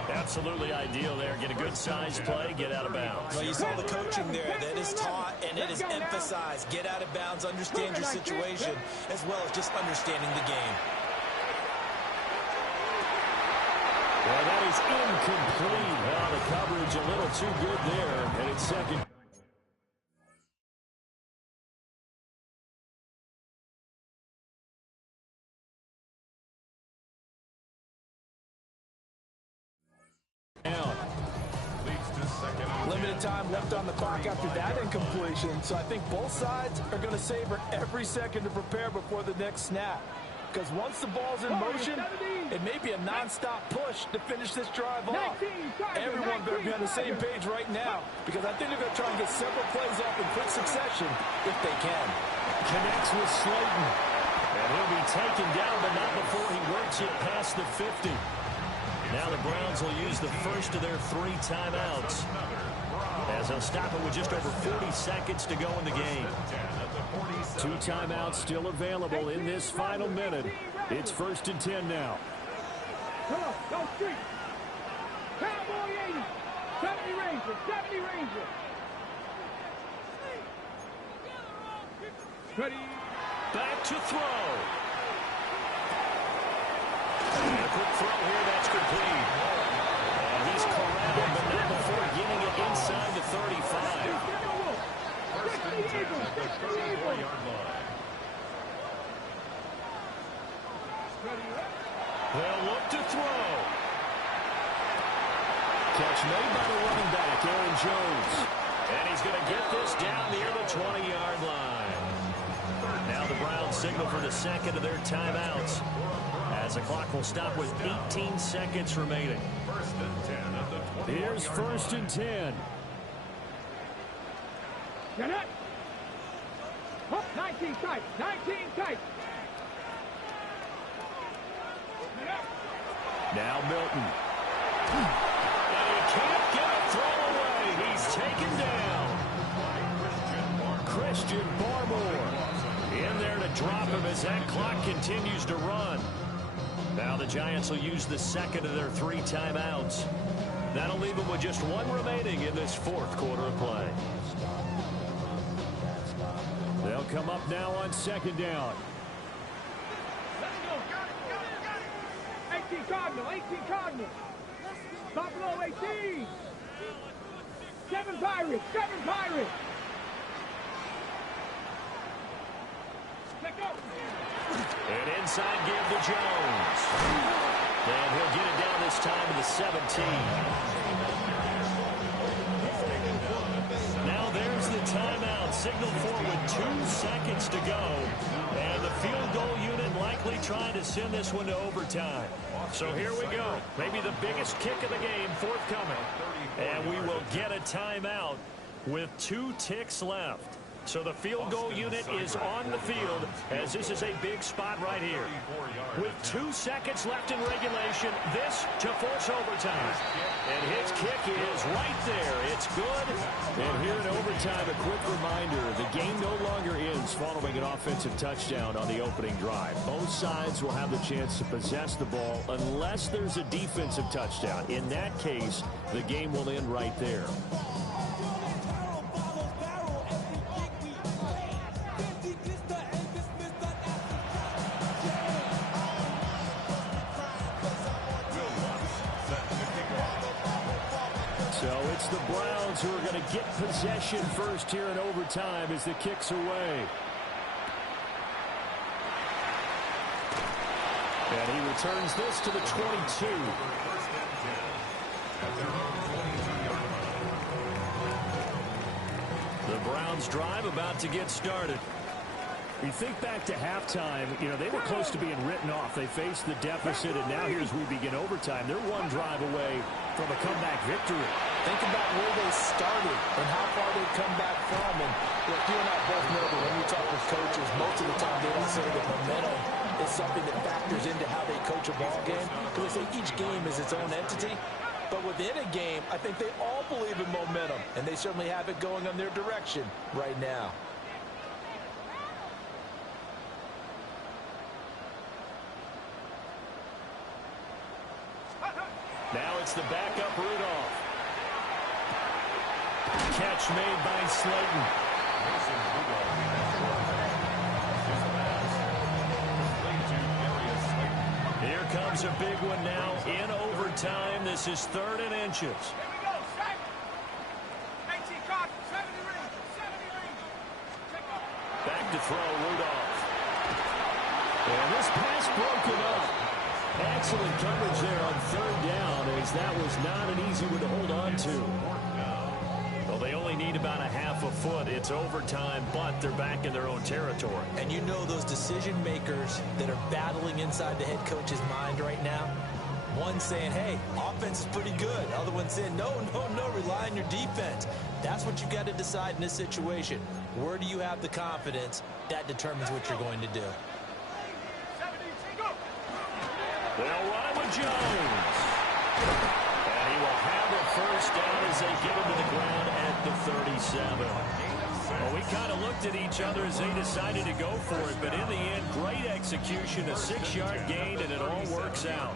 Absolutely ideal there. Get a good size play, get out of bounds. Well, you saw the coaching there. That is taught and it is emphasized. Get out of bounds, understand your situation, as well as just understanding the game. Well, that is incomplete. Well, the coverage a little too good there, and it's second. Limited time left on the clock after that incompletion, so I think both sides are going to savor every second to prepare before the next snap. Because once the ball's in motion, it may be a non-stop push to finish this drive off. Everyone better be on the same page right now, because I think they're going to try and get several plays off in quick succession if they can. Connects with Slayton. And he'll be taken down, but not before he works it past the 50. Now the Browns will use the first of their 3 timeouts, as they'll stop it with just over 40 seconds to go in the game. 2 timeouts still available in this final minute. It's 1st and 10 now. Come on, go street. Cowboy 80. 70 Rangers, 70 Rangers. Ready. Back to throw. And a quick throw here, that's complete. And he's corralled, but not before getting it inside the 35. They'll look to throw. Catch made by the running back, Aaron Jones. And he's going to get this down near the 20-yard line. Now the Browns signal for the second of their timeouts, as the clock will stop with 18 seconds remaining. Here's 1st and 10. Get it. Up, 19 tight, 19 tight. Now Milton. And he can't get a throw away. He's taken down. Christian Barmore In there to drop him as that clock continues to run. Now the Giants will use the second of their 3 timeouts. That'll leave them with just 1 remaining in this 4th quarter of play. They'll come up now on 2nd down. Let's go. Got it. 18 Cardinal, 18 Cardinal. Buffalo 18. 7 Pirates, 7 Pirates. Let go. And inside give to Jones. And he'll get it down this time to the 17. Now there's the timeout. Signal forward 2 seconds to go. And the field goal unit likely trying to send this one to overtime. So here we go. Maybe the biggest kick of the game forthcoming. And we will get a timeout with 2 ticks left. So the field goal unit is on the field, as this is a big spot right here. With 2 seconds left in regulation, this to force overtime. And his kick is right there. It's good. And here in overtime, a quick reminder, the game no longer ends following an offensive touchdown on the opening drive. Both sides will have the chance to possess the ball unless there's a defensive touchdown. In that case, the game will end right there. So it's the Browns who are going to get possession first here in overtime as the kick's away. And he returns this to the 22. The Browns drive about to get started. You think back to halftime, you know, they were close to being written off. They faced the deficit, and now here's we begin overtime. They're one drive away from a comeback victory. Think about where they started and how far they've come back from. And look, you and I both know that when we talk with coaches, most of the time they don't say that momentum is something that factors into how they coach a ball game. Because they say each game is its own entity. But within a game, I think they all believe in momentum. And they certainly have it going in their direction right now. Now it's the backup Rudolph. Catch made by Slayton. Here comes a big one now in overtime. This is 3rd and inches. Back to throw, Rudolph. And this pass broken up. Excellent coverage there on 3rd down, as that was not an easy one to hold on to. Well, they only need about a half a foot. It's overtime, but they're back in their own territory. And you know those decision makers that are battling inside the head coach's mind right now? One saying, hey, offense is pretty good. Other one saying, no, rely on your defense. That's what you got to decide in this situation. Where do you have the confidence? That determines what you're going to do. They'll run with Jones. And he will have a first down as they get him to the ground at the 37. Well, we kind of looked at each other as they decided to go for it, but in the end, great execution, a 6-yard gain, and it all works out.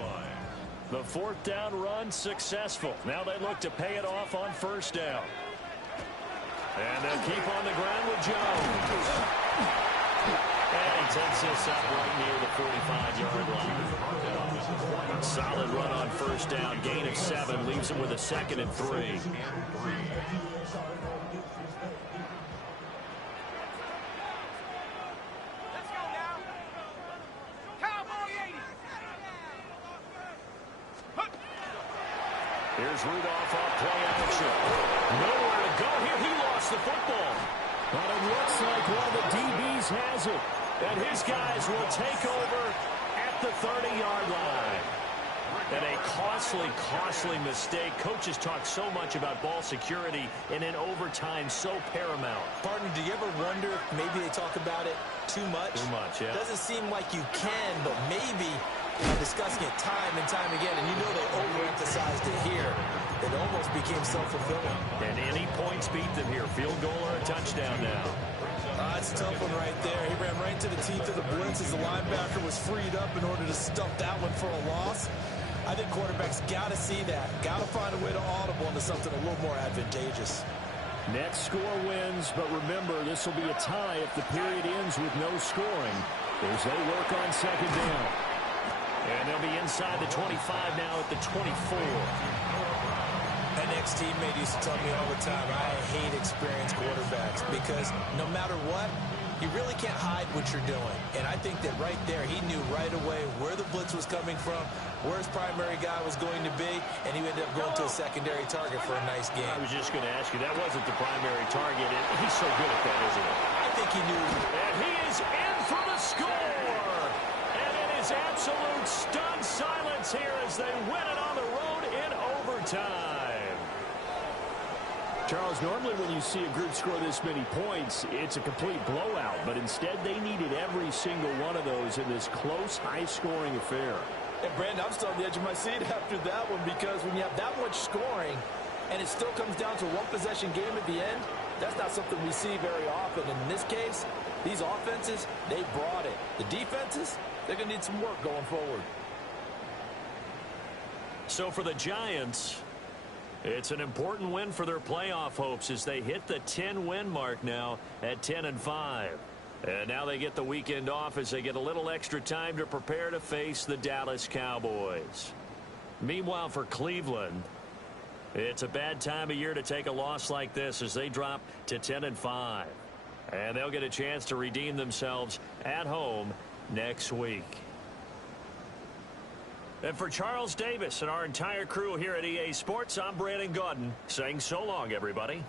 The 4th down run successful. Now they look to pay it off on 1st down. And they'll keep on the ground with Jones. And he takes this up right near the 45-yard line. Solid run on 1st down. Gain of 7. Leaves him with a 2nd and 3. Here's Rudolph off play action. Nowhere to go here. He lost the football. But it looks like one of the DBs has it. And his guys will take over at the 30-yard line. And a costly mistake. Coaches talk so much about ball security, and in overtime, so paramount. Partner, do you ever wonder if maybe they talk about it too much? Too much, yeah. Doesn't seem like you can, but maybe discussing it time and time again, and you know they overemphasized it here. It almost became self-fulfilling. And any points beat them here. Field goal or a touchdown now. It's a tough one right there. He ran right into the teeth of the blitz as the linebacker was freed up in order to stuff that one for a loss. I think quarterbacks got to see that. Got to find a way to audible into something a little more advantageous. Next score wins, but remember, this will be a tie if the period ends with no scoring as they work on 2nd down. And they'll be inside the 25 now at the 24. An ex-teammate used to tell me all the time, I hate experienced quarterbacks because no matter what, you really can't hide what you're doing. And I think that right there, he knew right away where the blitz was coming from, where his primary guy was going to be, and he ended up going to a secondary target for a nice game. I was just going to ask you, that wasn't the primary target. He's so good at that, isn't he? I think he knew. And he is in for the score. And it is absolute stunned silence here as they win it on the road in overtime. Charles, normally when you see a group score this many points, it's a complete blowout. But instead, they needed every single one of those in this close, high-scoring affair. And, Brandon, I'm still on the edge of my seat after that one because when you have that much scoring and it still comes down to a one-possession game at the end, that's not something we see very often. And in this case, these offenses, they brought it. The defenses, they're going to need some work going forward. So for the Giants, it's an important win for their playoff hopes as they hit the 10-win mark now at 10-5. And now they get the weekend off as they get a little extra time to prepare to face the Dallas Cowboys. Meanwhile, for Cleveland, it's a bad time of year to take a loss like this as they drop to 10-5. And they'll get a chance to redeem themselves at home next week. And for Charles Davis and our entire crew here at EA Sports, I'm Brandon Gaudin saying so long, everybody.